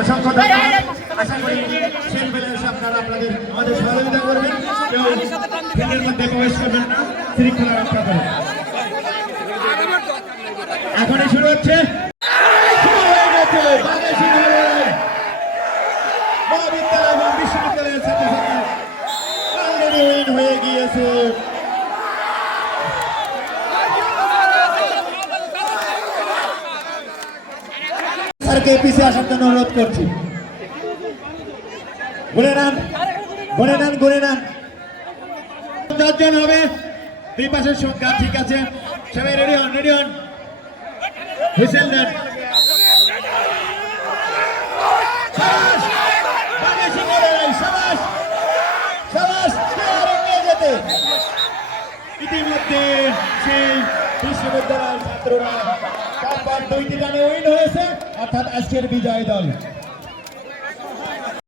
অসংখ্য ধন্যবাদ। আশা করি ছেলেবেলা এসে আপনারা আমাদের সহযোগিতা করবেন, কেউ ফিল্ডের মধ্যে প্রবেশ করবেন না, শৃঙ্খলা রক্ষা করবেন। এখনই শুরু হচ্ছে, শুরু হয়ে গেছে বাংলাদেশি মহাবিদ্যালয় এবং বিশ্ববিদ্যালয়ের ছাত্রছাত্রী অলরেডি উইন হয়ে গিয়েছে। স্যারকে পিছিয়ে আসার জন্য অনুরোধ করছি। গুনে নেন, গুনে নেন, গুনে নেন। 10 জন হবে, দুই পাশের সংখ্যা ঠিক আছে। সবাই রেডি হন, রেডি হন। হুইসেল দেন। ইতিমধ্যে সেই বিশ্ববিদ্যালয়ের ছাত্ররা 2টি রানে উইন হয়েছে, অর্থাৎ আজকের বিজয় দল।